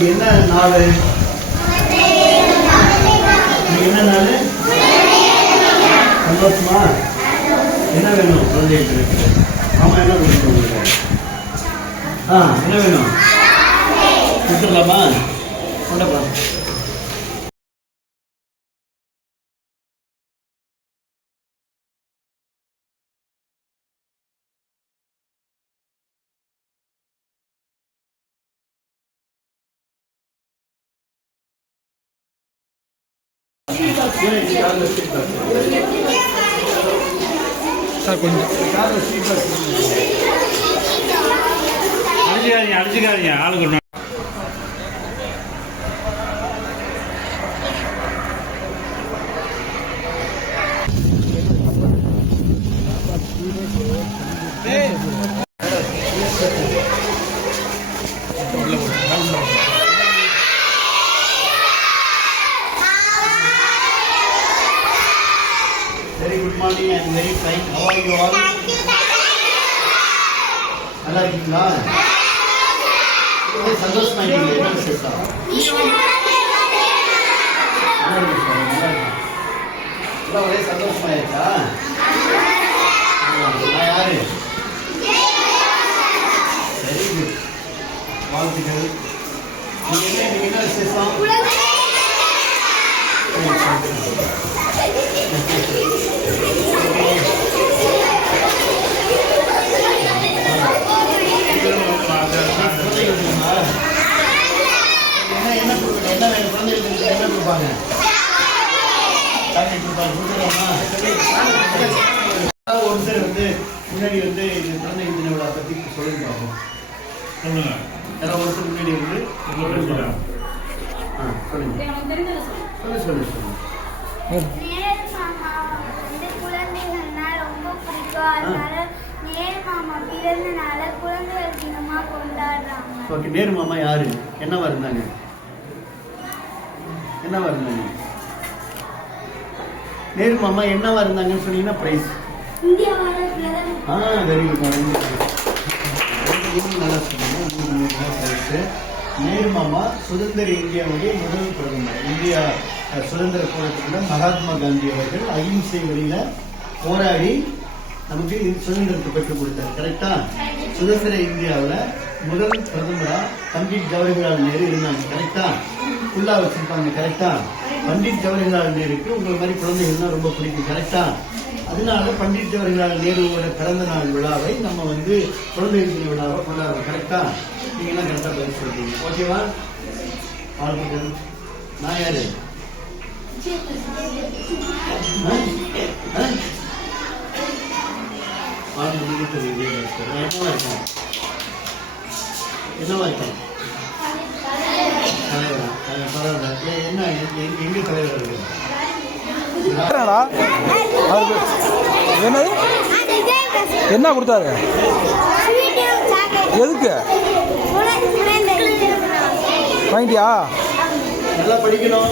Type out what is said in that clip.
இன்னைக்கு என்ன நாள்? என்ன நாள்? சந்தோஷமா? என்ன வேணும் குழந்தைகளுக்கு? ஆமா, என்ன கொடுக்கணும் உங்களுக்கு? என்ன வேணும் கொடுத்துடலாமா? கொண்டப்பா. சார் கொஞ்சம் அடிச்சுக்காதீங்க ஆளுக்கு. Very good morning and very fine. How are you all? நல்லா இருக்கீங்களா? சந்தோஷமா இருக்கீங்க? என்ன விசேஷம்? ஒரே சந்தோஷமா இருக்கா? நான் யாரு? வெரி குட், வாழ்த்துக்கள். நீங்க என்ன விசேஷம்? என்ன வேணும் குழந்தைகளுக்கு? என்ன கொடுப்பாங்க? ஒருத்தர் முன்னாடி இது குழந்தை தின விழா பற்றி சொல்லுங்க பார்ப்போம். சொல்லுங்க. யாராவது ஒருத்தர் முன்னாடி சொல்லுங்க. சொல்லுங்க. நேரு மாமா யாரு? என்னவா இருந்தாங்க? நேரு மாமா என்னவா இருந்தாங்கன்னு சொன்னீங்கன்னா பிரைஸ். Very good. நல்லா சொன்னீங்க. நேரு மாமா சுதந்திர இந்தியாவுடைய முதல் பிரதமர். இந்தியா சுதந்திர போராட்டத்தில் மகாத்மா காந்தி அவர்கள் அகிம்சை வழியில போராடி நமக்கு சுதந்திரத்தை பெற்றுக் கொடுத்தார். கரெக்டா? சுதந்திர இந்தியாவில் முதல் பிரதமரா பண்டிட் ஜவஹர்லால் நேரு இருந்தாங்க. கரெக்டா? ஃபுல்லா வச்சிருப்பாங்க. கரெக்டா? பண்டிட் ஜவஹர்லால் நேருக்கு உங்களை மாதிரி குழந்தைகள்னா ரொம்ப பிடிக்கும். கரெக்டா? அதனால பண்டிட் ஜவஹர்லால் நேருவோட பிறந்த நாள் விழாவை நம்ம குழந்தைகள் தின விழாவை கொண்டாடுறோம். கரெக்டா? நீங்க எல்லாம் கரெக்டா பதில் சொல்றீங்க. ஓகேவா? வாழ்த்துக்கள். நான் யாரு? என்னவா இருக்கும்? என்ன எங்க தலைவர் இருக்கு? என்ன கொடுத்தாரு? எதுக்கு வாங்கிட்டியா? நல்லா படிக்கணும்.